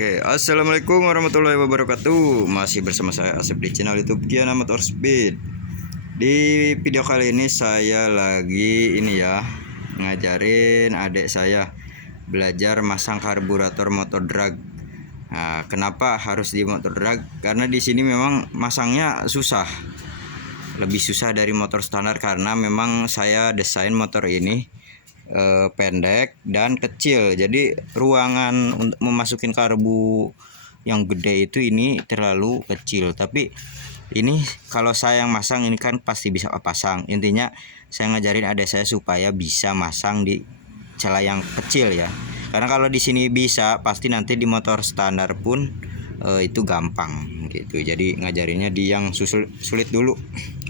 Oke, assalamualaikum warahmatullahi wabarakatuh. Masih bersama saya Asep di channel YouTube Kiana Motorsped. Di video kali ini saya lagi ngajarin adik saya belajar masang karburator motor drag. Nah, kenapa harus di motor drag? Karena di sini memang masangnya susah, lebih susah dari motor standar karena memang saya desain motor ini pendek dan kecil, jadi ruangan untuk memasukin karbu yang gede itu ini terlalu kecil. Tapi ini kalau saya yang masang ini kan pasti bisa pasang. Intinya saya ngajarin adik saya supaya bisa masang di celah yang kecil ya, karena kalau di sini bisa pasti nanti di motor standar pun itu gampang gitu. Jadi ngajarinnya di yang sulit dulu.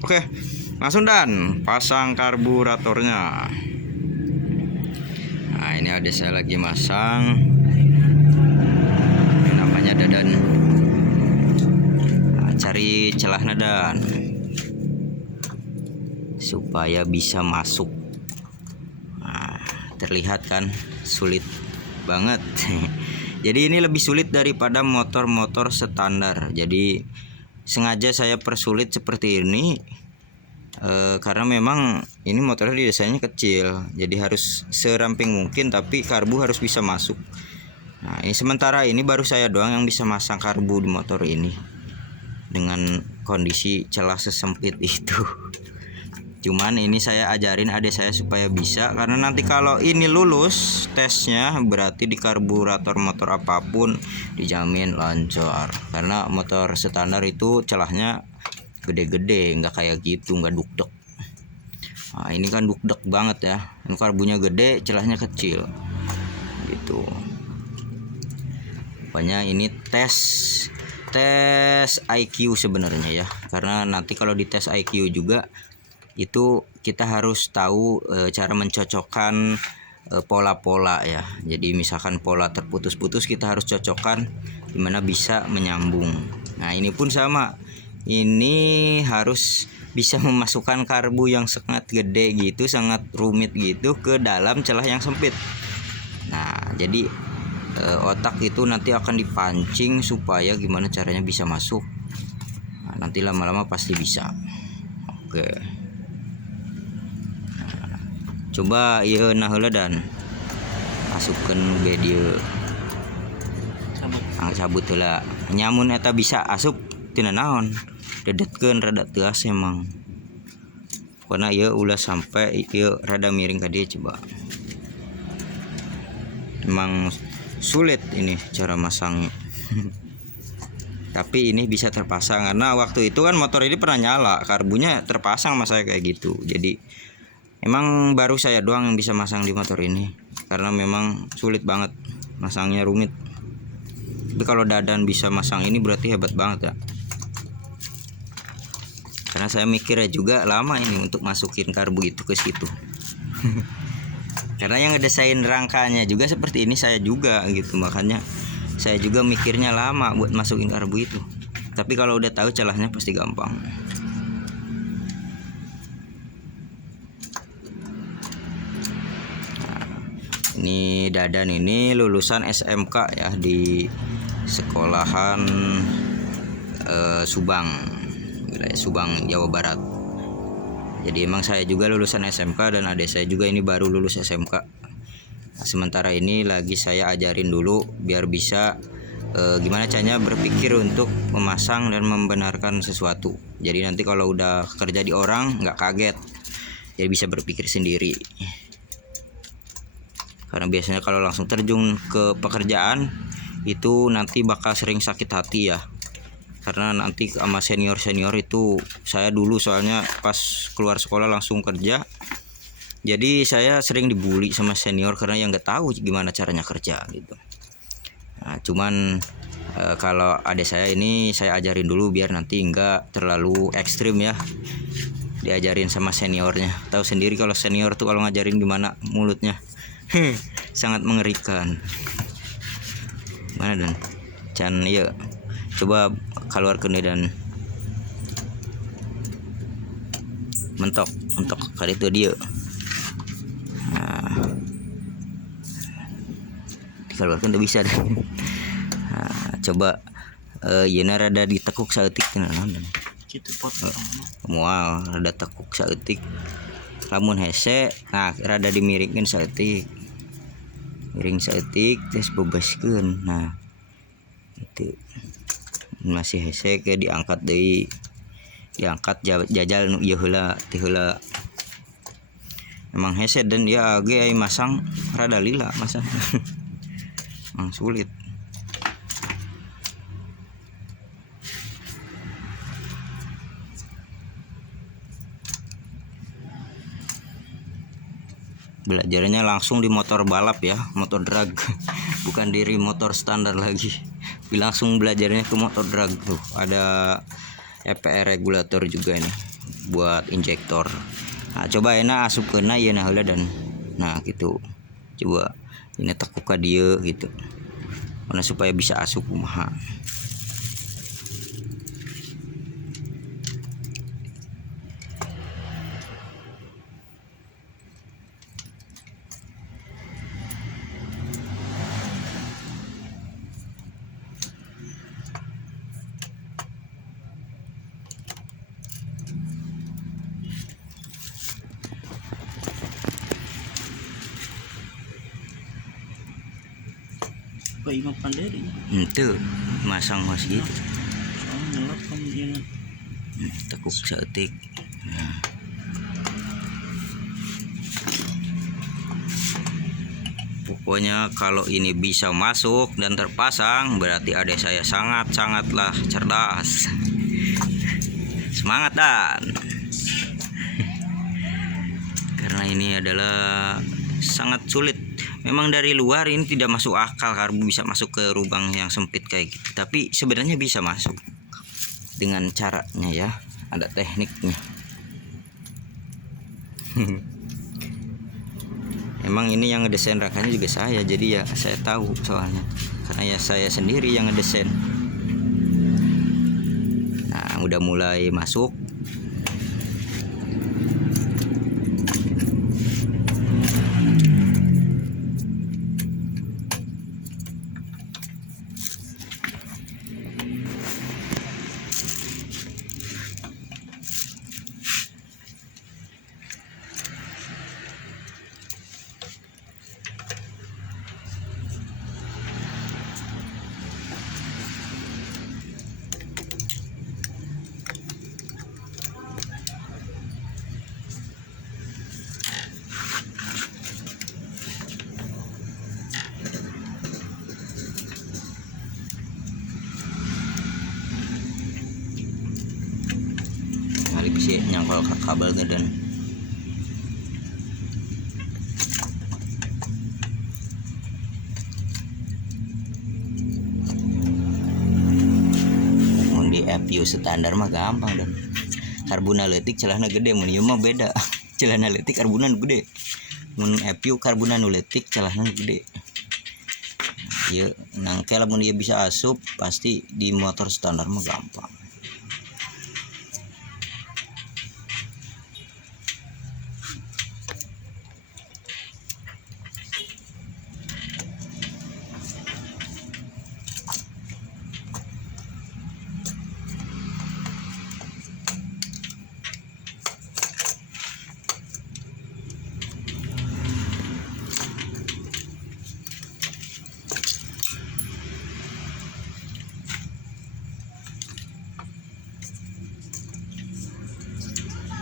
Oke, langsung dan pasang karburatornya. Nah, ini adik saya lagi masang. Ini namanya Dadan. Nah, cari celahnya Dan supaya bisa masuk. Nah, terlihat kan sulit banget. Jadi ini lebih sulit daripada motor-motor standar. Jadi sengaja saya persulit seperti ini. Karena memang ini motornya didesainnya kecil, jadi harus seramping mungkin, tapi karbu harus bisa masuk. Nah, ini sementara ini baru saya doang yang bisa masang karbu di motor ini dengan kondisi celah sesempit itu. Cuman ini saya ajarin adik saya supaya bisa, karena nanti kalau ini lulus tesnya berarti di karburator motor apapun dijamin lancar. Karena motor standar itu celahnya gede-gede, nggak kayak gitu, nggak dukdek. Nah, ini kan dukdek banget ya, ini karbunya gede, celahnya kecil gitu. Pokoknya ini tes IQ sebenarnya ya, karena nanti kalau di tes IQ juga itu kita harus tahu cara mencocokkan pola-pola ya. Jadi misalkan pola terputus-putus kita harus cocokkan dimana bisa menyambung. Nah, ini pun sama. Ini harus bisa memasukkan karbu yang sangat gede gitu, sangat rumit gitu ke dalam celah yang sempit. Nah, jadi otak itu nanti akan dipancing supaya gimana caranya bisa masuk. Nah, nanti lama-lama pasti bisa. Oke. Nah, coba ieu nah heula Dan masukkeun ge dieu. Cabut heula. Nyamun eta bisa asup tina naon. Dedetkeun rada teas emang. Karena ieu ulah sampai ieu rada miring ka dieu coba. Emang sulit ini cara masangnya. Tapi ini bisa terpasang karena waktu itu kan motor ini pernah nyala, karbunya terpasang sama saya kayak gitu. Jadi emang baru saya doang yang bisa masang di motor ini karena memang sulit banget, masangnya rumit. Tapi kalau Dadan bisa masang ini berarti hebat banget ya. Karena saya mikirnya juga lama ini untuk masukin karbu itu ke situ. Karena yang ngedesain rangkanya juga seperti ini saya juga gitu, makanya saya juga mikirnya lama buat masukin karbu itu. Tapi kalau udah tahu celahnya pasti gampang. Nah, ini Dadan ini lulusan SMK ya di sekolahan Subang, wilayah Subang, Jawa Barat. Jadi emang saya juga lulusan SMK dan adik saya juga ini baru lulus SMK. Nah, sementara ini lagi saya ajarin dulu biar bisa gimana caranya berpikir untuk memasang dan membenarkan sesuatu. Jadi nanti kalau udah kerja di orang nggak kaget, jadi bisa berpikir sendiri. Karena biasanya kalau langsung terjun ke pekerjaan itu nanti bakal sering sakit hati ya. Karena nanti sama senior-senior itu saya dulu soalnya pas keluar sekolah langsung kerja. Jadi saya sering dibully sama senior karena yang nggak tahu gimana caranya kerja gitu. Nah, cuman kalau adik saya ini saya ajarin dulu biar nanti nggak terlalu ekstrim ya. Diajarin sama seniornya. Tahu sendiri kalau senior tuh kalau ngajarin gimana mulutnya. Sangat mengerikan. Mana Dan? Can iya. Coba keluarkan Dan mentok kali itu dia. Nah, dikeluarkan tuh bisa deh. Nah, coba yeuna rada ditekuk saeutik teh naon. Kitu potong. Moal rada tekuk saeutik. Lamun hese, nah rada dimiringkeun saeutik. Miring saeutik terus bebaskeun. Nah, itu masih hese ke diangkat deui. Diangkat jajal nu ieu heula, teu heula. Emang hese dan dia ge ai masang rada lila masang. Emang sulit. Belajarnya langsung di motor balap ya, motor drag. Bukan di motor standar lagi. Langsung belajarnya ke motor drag tuh. Ada EPR regulator juga nih buat injektor. Nah, coba enak asupkeunna ieu nah heula dan nah gitu. Coba ini tekuk ka dieu gitu. Mana supaya bisa asup kumaha. Kok imam pandiri? Itu masang masih gitu. Ngelap kan ingat. Tekuk saeutik. Nah. Pokoknya kalau ini bisa masuk dan terpasang berarti adik saya sangatlah cerdas. Semangat dan. Karena ini adalah sangat sulit. Memang dari luar ini tidak masuk akal karbu bisa masuk ke lubang yang sempit kayak gitu. Tapi sebenarnya bisa masuk dengan caranya ya. Ada tekniknya. Emang ini yang ngedesain rangkanya juga saya, jadi ya saya tahu soalnya. Karena ya saya sendiri yang ngedesain. Nah, udah mulai masuk. Kali bisa nyangkol ke kabel dan mun di FU standar mah gampang dan karbona leutik celahna gede, mun ieu mah beda. Celahna leutik karbona nu gede. Mun FU karbona nu leutik celahna gede. Ieu nangke lamun ieu bisa asup pasti di motor standar mah gampang.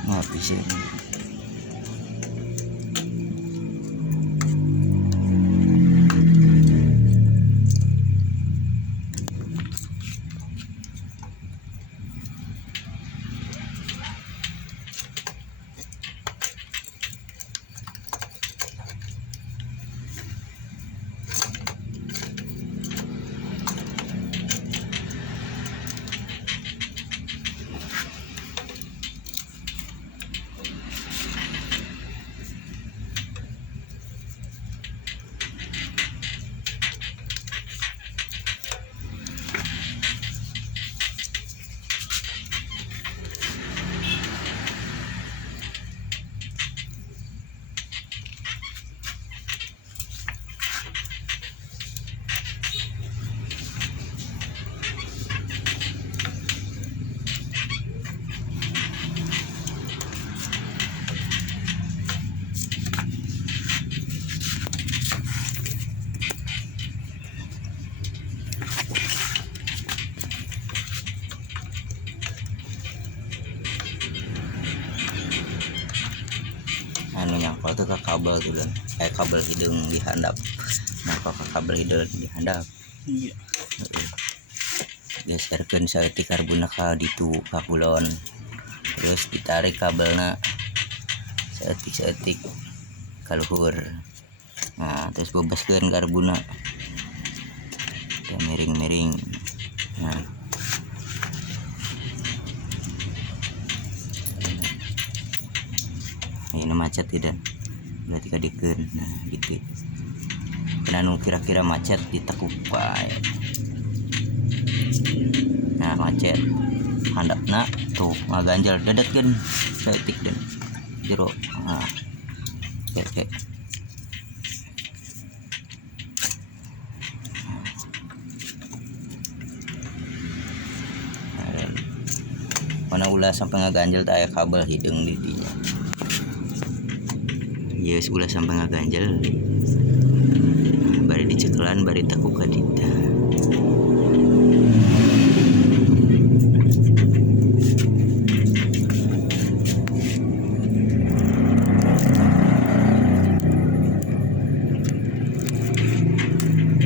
Nggak bisa. tuh ke kabel tuh dan kabel hidung dihandap. Nah kok ke kabel hidung dihandap Iya. geserkeun saeutik karbuna ka ditu ka kulon, terus ditarik kabelna saeutik ka luhur. Nah terus bebaskeun karbuna teh miring-miring. Nah ini macet tidak berarti kadikeun. Nah gitu kena nu kira-kira macet ditekuk bae. Nah macet handapna tuh ngaganjal dadetkeun saeutik dan jero. Nah oke. Mana ulah sampai ngaganjel tak aya kabel hidung di dinya. Yes ulah sampai ngaganjel. Bari dicekelan bari takuk ka dita.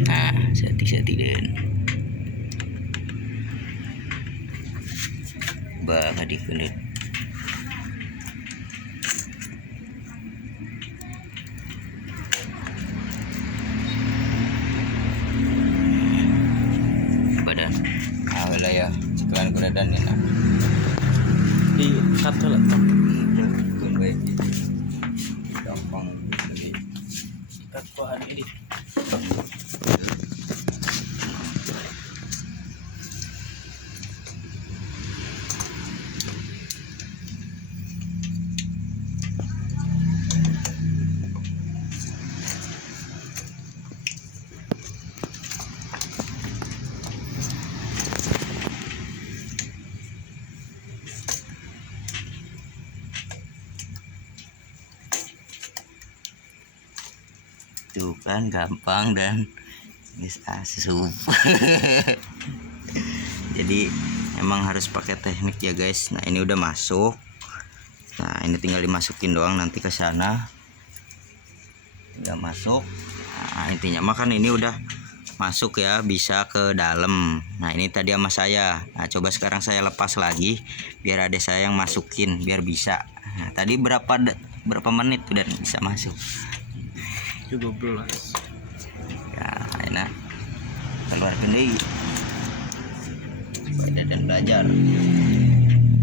Nah, saeutik deun. Bah kadikeun. Badan wilayah cekelan kudadan ya. Di kata lah tuh. Kun bae gampang jadi Katuan ini. tuh kan gampang dan bisa asup. Jadi emang harus pakai teknik ya guys. Nah ini udah masuk. Nah ini tinggal dimasukin doang nanti ke sana. Tinggal masuk. Nah intinya makan ini udah masuk ya, bisa ke dalam. Nah ini tadi sama saya. Nah coba sekarang saya lepas lagi biar ada saya yang masukin biar bisa. Nah, tadi berapa menit udah bisa masuk. 12. Ya enak keluar deui belajar dan belajar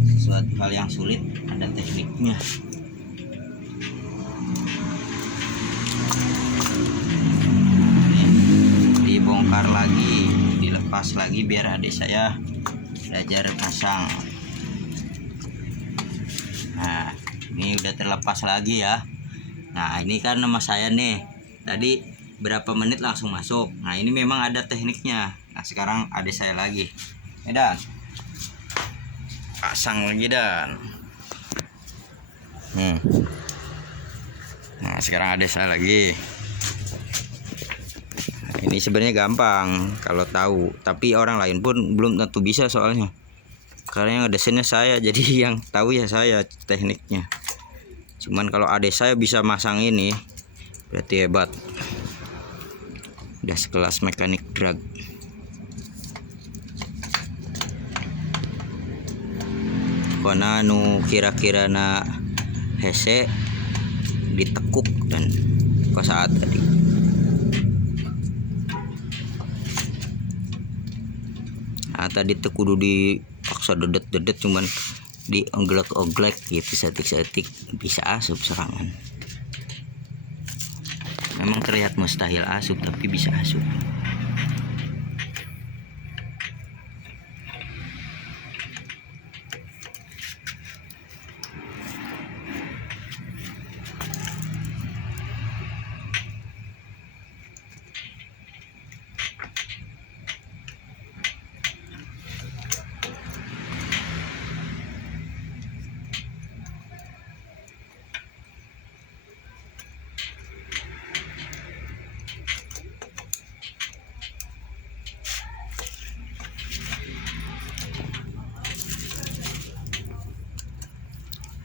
sesuatu hal yang sulit ada tekniknya. Nih, dibongkar lagi dilepas lagi biar adik saya belajar pasang. Nah ini udah terlepas lagi ya. Nah ini kan nama saya nih tadi berapa menit langsung masuk. Nah ini memang ada tekniknya. Nah sekarang adik saya lagi dan pasang lagi dan nah sekarang adik saya lagi. Nah, ini sebenarnya gampang kalau tahu, tapi orang lain pun belum tentu bisa soalnya karena yang desainnya saya, jadi yang tahu ya saya tekniknya. Cuman kalau adik saya bisa masang ini berarti hebat, udah sekelas mekanik drag. Karena nu kira-kira na hese ditekuk dan ke saat tadi. Nah tadi tuh kudu dipaksa dedet cuman dioglek-oglek gitu setik-setik bisa asup serangan. Memang terlihat mustahil asup tapi bisa asup.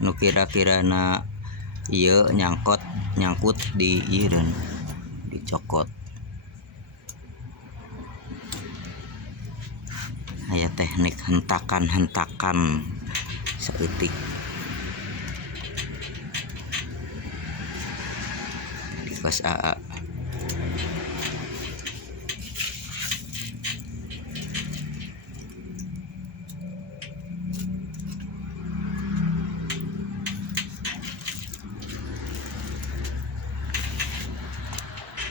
Nu kira-kira na iya nyangkut di ieu dicokot. Aya teknik hentakan saeutik. Di kos AA.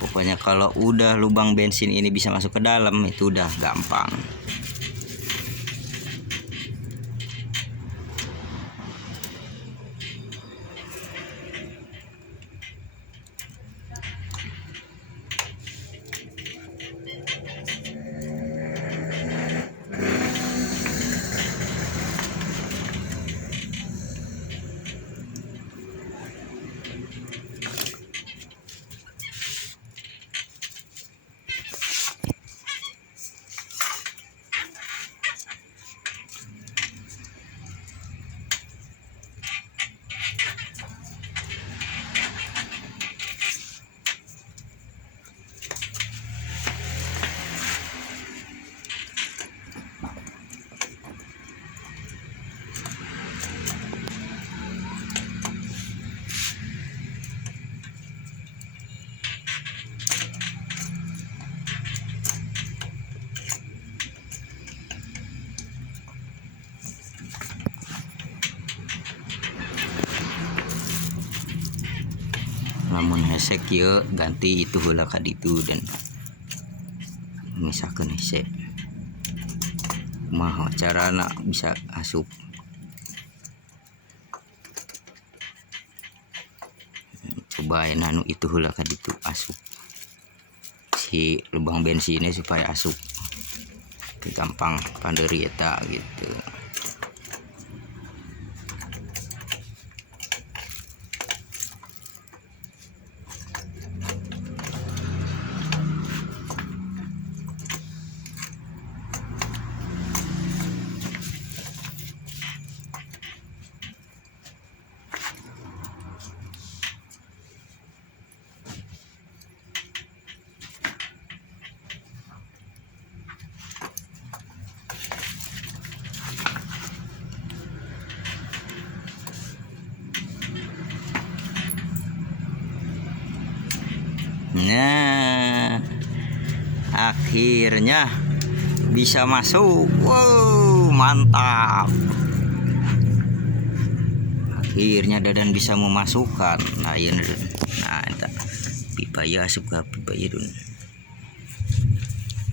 Pokoknya kalau udah lubang bensin ini bisa masuk ke dalam itu udah gampang. Lamun hesek kieu ganti itu heula ka ditu dan misalkan hese kumaha carana bisa asup. Coba anu itu heula ka ditu asup si lubang bensinnya supaya asup gampang panderi eta gitu. Nah, akhirnya bisa masuk. Wow, mantap. Akhirnya Dadan bisa memasukkan. Nah, iya Dadan. Nah, eta pipa ya asup ke pipa ya Dun.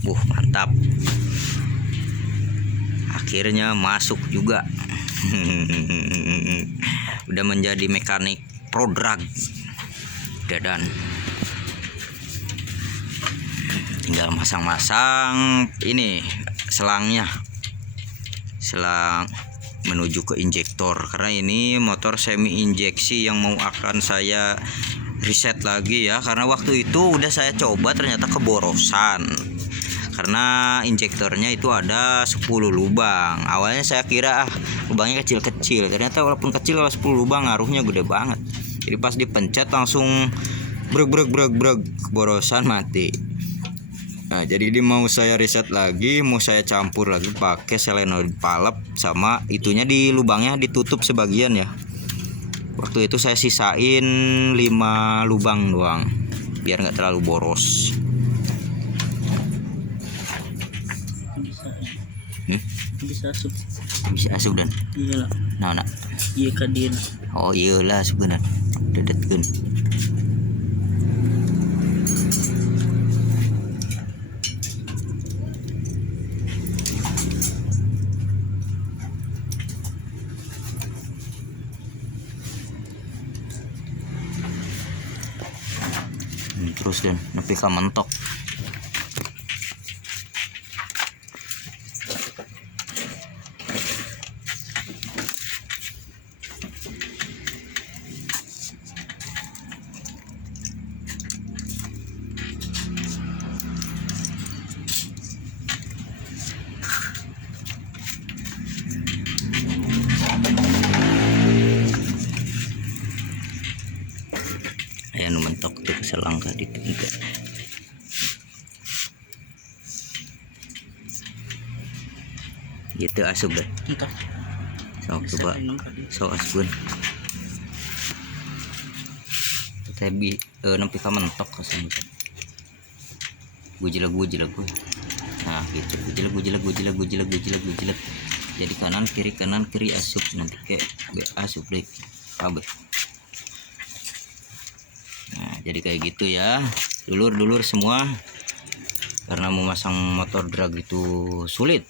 Mantap. Akhirnya masuk juga. Udah menjadi mekanik prodrug Dadan. Tinggal masang-masang ini selangnya, selang menuju ke injektor, karena ini motor semi injeksi yang mau akan saya reset lagi ya, karena waktu itu udah saya coba ternyata keborosan karena injektornya itu ada 10 lubang. Awalnya saya kira lubangnya kecil-kecil, ternyata walaupun kecil kalau 10 lubang ngaruhnya gede banget. Jadi pas dipencet langsung breg keborosan mati. Nah, jadi ini mau saya reset lagi, mau saya campur lagi pakai selenoid palep sama itunya di lubangnya ditutup sebagian ya. Waktu itu saya sisain 5 lubang doang biar nggak terlalu boros. Bisa asup. Bisa asup Dan. Iyalah. Nah. Iya kadin. Oh iyalah sebenarnya. Dedetkeun. Terus Dan nepi ka mentok. Gitu asup deh. Entah. Sok coba. Bisa minum kali. So asbun. Tapi nempi ka mentok kasan. Gujilag. Nah, gitu. Gujilag. Jadi kanan kiri asup nanti kayak asup deh. Kabeh. Nah, jadi kayak gitu ya. Dulur semua. Karena memasang motor drag itu sulit.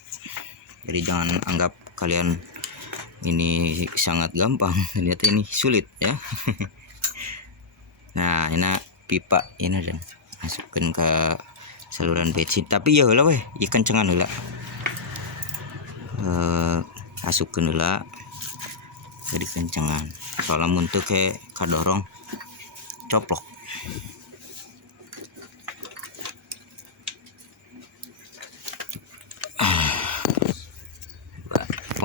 Jadi jangan anggap kalian ini sangat gampang, ternyata ini sulit ya. Nah, ini pipa ini dan masukkan ke saluran bensin. Tapi ya lah weh, ikan cengan heula. Masukkan heula. Jadi kencengan. Soalnya muntah kayak kadorong coplok.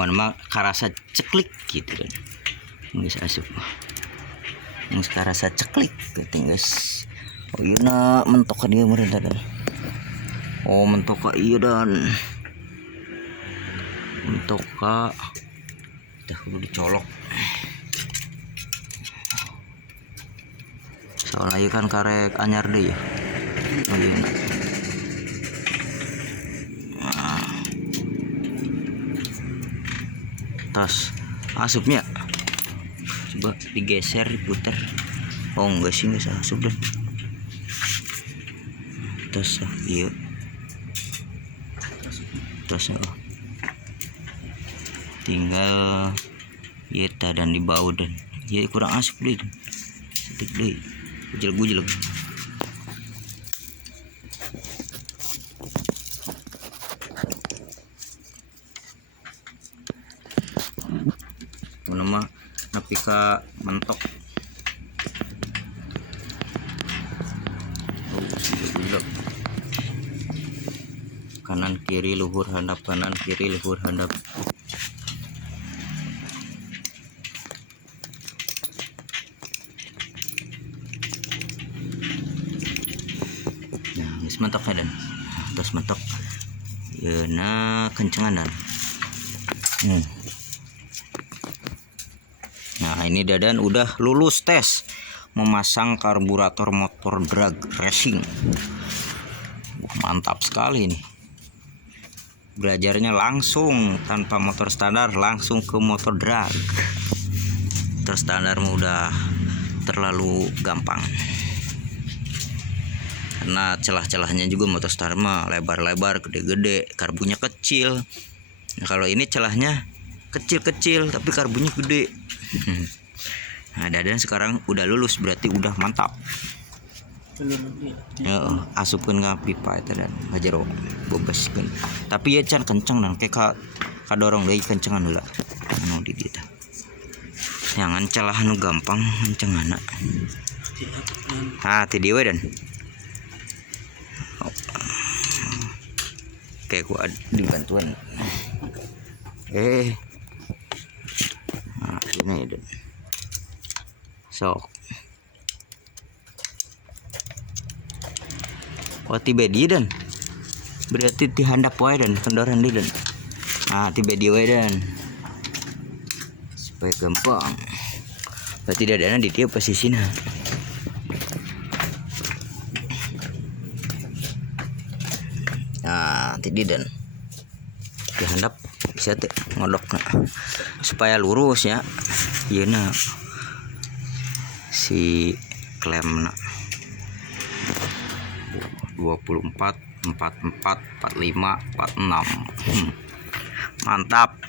Mah karasa ceklik gitu kan. Geus asup. Geus karasa ceklik gitu guys. Oh iya na mentok ka dieu meureun dan. Oh mentok ka ieu dan. Mentok ka teh kudu dicolok. Soalnya ieu kan karek anyar deui ya. Oh iya na. Tas asupnya coba digeser diputar. Oh enggak sih, enggak asup deh. Tas iya tas tinggal iya dan dibawa dan ya kurang asup deh sedikit deh gujelag. Nama nepi ka mentok. Kanan kiri luhur handap, kanan kiri luhur handap. Nah, geus mentok dan terus mentok. Yeuna kencengan dan. Nah, ini Dadan udah lulus tes memasang karburator motor drag racing. Mantap sekali nih. Belajarnya langsung tanpa motor standar, langsung ke motor drag. Motor standar mah udah terlalu gampang. Karena celah-celahnya juga motor standar mah lebar-lebar, gede-gede, karbunya kecil. Nah, kalau ini celahnya kecil-kecil tapi karbunya gede. Nah, Dadan sekarang udah lulus, berarti udah mantap. Ya, asupkeun ka pipa eta dan ngajero bobeskeun. Tapi ya can kenceng dan kayak kadorong deui kencengan heula. Anu di dieu tah. Jangan celah anu gampang kencengana. Ti dieu dan. Kayak gua dibantuan. Nah, ini dan. Sok. Oh tiba dia dan berarti di handap wae dan kendaraan dia dan. Nah tiba dia wae dan supaya gampang. Berarti dadana di dia posisinya. Nah tadi dan di handap bisa teh ngodok supaya lurus ya. Iya na si klem na 24 44 45 46. Mantap.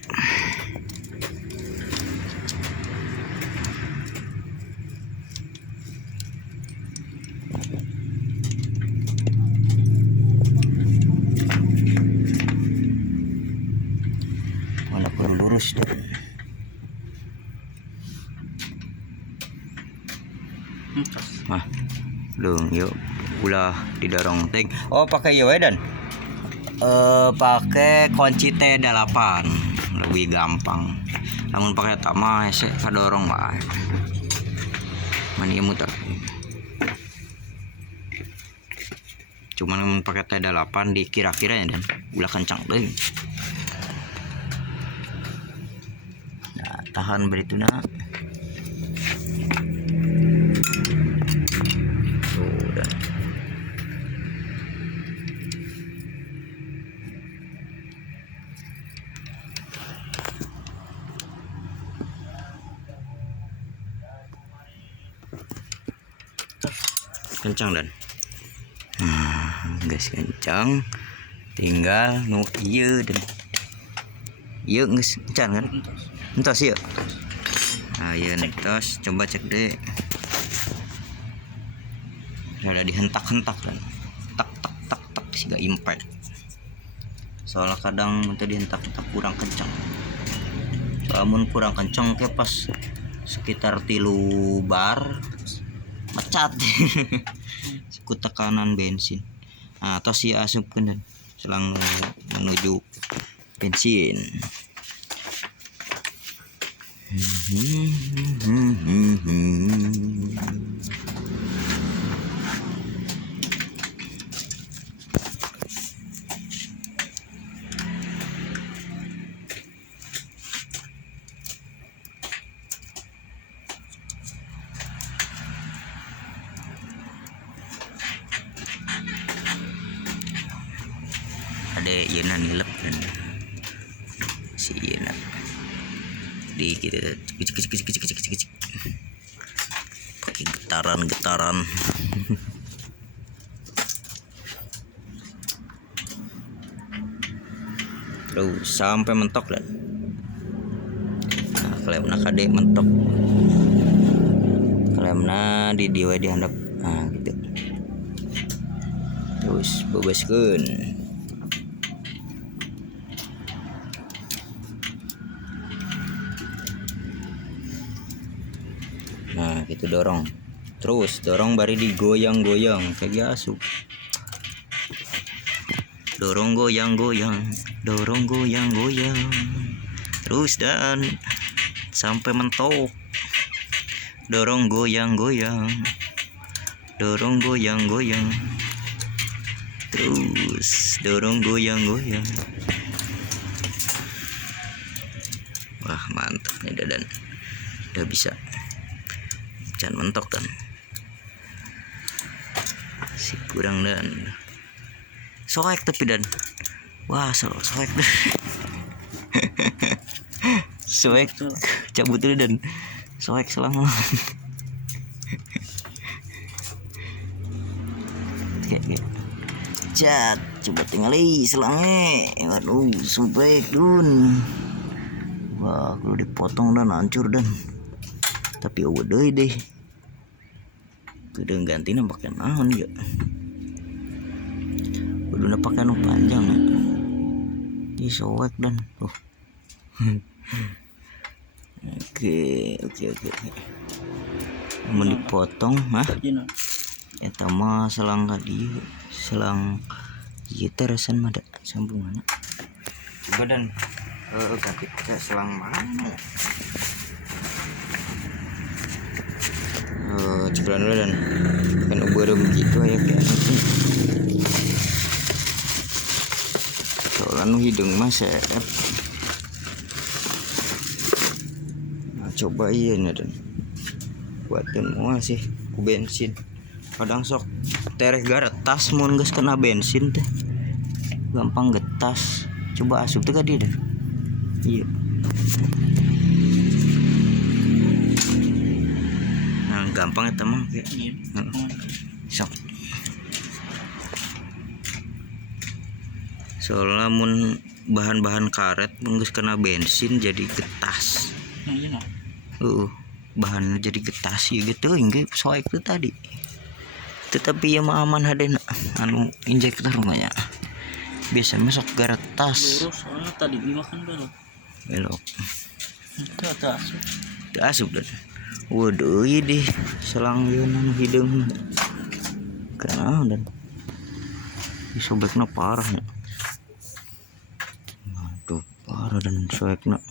Mana perlu lurus deh. Nah, belum yuk ulah didorong ting. Oh pakai ya dan pakai kunci T8 lebih gampang. Namun pakai tama hese kadorong wae. Mani muter. Cuman pakai T8 dikira-kira ya dan ulah kencang deh. tahan begitu nak. Tuh dan kencang dan guys kencang, tinggal nu iya dan iya guys kencang kan entos ya. Nah iya entos, coba cek deh. Ada dihentak-hentak dan tak tak tak tak sih gak impact. Soalnya kadang minta dihentak-hentak kurang kencang. Soalnya kurang kencang ke pas sekitar 3 bar mecat. Ku tekanan bensin. Nah, tos si asup dan selang menuju bensin. Ada Yena nilep dan si Yena di kita cek pakai getaran terus sampai mentok dan nah, klaimna kade mentok, klaimna di diwa dihandap nah gitu terus bebaskeun. Nah gitu dorong terus, dorong bari digoyang-goyang kayak asup, dorong goyang-goyang, dorong goyang-goyang terus dan sampai mentok, dorong goyang-goyang, dorong goyang-goyang terus, dorong goyang-goyang. Wah mantap nih dadan, udah bisa jangan mentok dan si kurang dan soek tapi dan wah soek dan soek cabut dulu dan soek selama kayak cat coba tinggal selangnya waduh soek dun wah kalau dipotong dan hancur dan tapi udah deh kedeng ganti pakai naon ya udah pakai nu panjang ya di soek dan oke mau dipotong mah eta mah selang kadi selang ieu teh rasan mah da sambunganna coba dan ganti pakai selang mana cekulan dulu dan kan ubur begitu ya kayak nanti soalnya nu hidung mas nah, coba iya nih dan buatin mual sih ku bensin kadang sok tereh garetas mun geus kena bensin teh gampang getas, coba asup teh ka dia deh iya gampang ya teman kayak sok soalnya mun bahan-bahan karet mun geus kena bensin jadi getas bahannya jadi getas ya gitu enggak soek itu tadi tetapi ya mah aman hadena anu injektor rumahnya biasa masuk garetas soalnya tadi makan belok itu ada asup asup dan waduh ini selang yeuna hidung karena dan disobekna parah ya. Aduh parah dan sobekna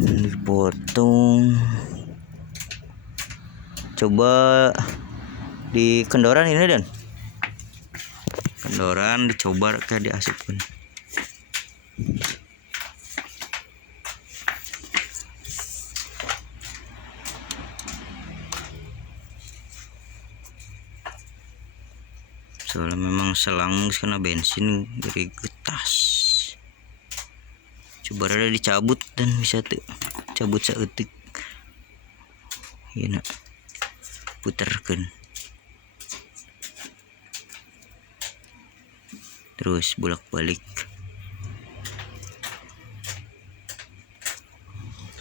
dipotong coba di kendoran ini dan kendoran dicoba kayak diasupkan soalnya memang selang kena bensin dari getas. Coba rada dicabut dan bisa tuh cabut saeutik. Ieu na puterkeun. Terus bolak-balik.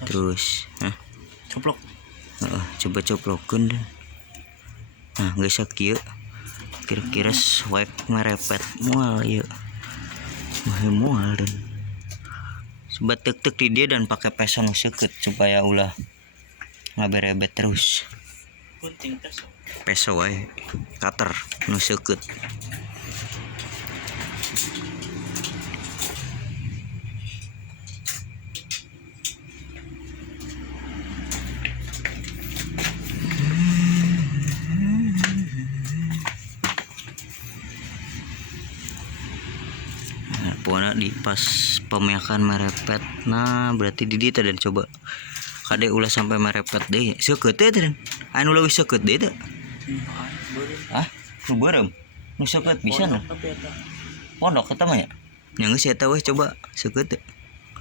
Terus Coplok. coba coplokeun dan. Nah, geus sakieu. Kira-kira swag merepet moal ieu. Moal dan. Coba tek-tek di dia dan pakai peso nu seukeut supaya ulah ngaberebet terus. Gunting tes. Peso wae, cutter nu seukeut. Pokoknya di pas pemeakan merepet, nah berarti di dia dan coba kade ulah sampai merepet deh seukeut teh dan anu leuwih seukeut deh teh nu beureum nu seukeut bisa nu Tapi eta pondok eta mah ya nya geus eta weh coba seukeut teh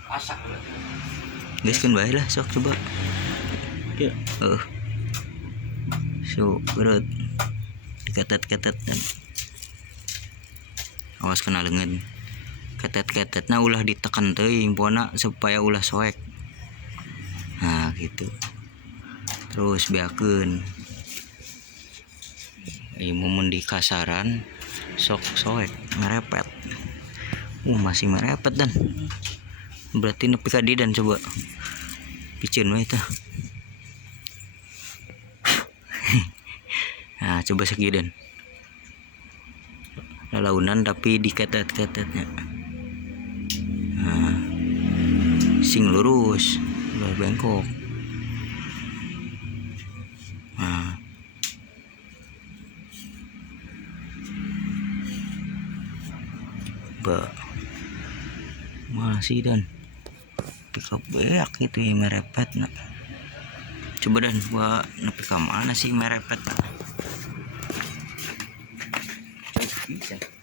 asak. geuskeun bae lah sok coba Kieu. so berat diketet-ketet dan awas kena leungeun ketet-ketet nah ulah ditekan teuing pona supaya ulah soek. Nah gitu terus beakeun momen di kasaran sok soek merepet masih merepet dan berarti nepi ka dieu dan coba piceun we tah. Nah coba sakieu dan lalaunan tapi diketet-ketetnya. Nah, sing lurus udah bengkok. Nah, masih dan pickup beak itu yang merepet nak. Coba dan gua nepi ka mana sih merepet. Bisa.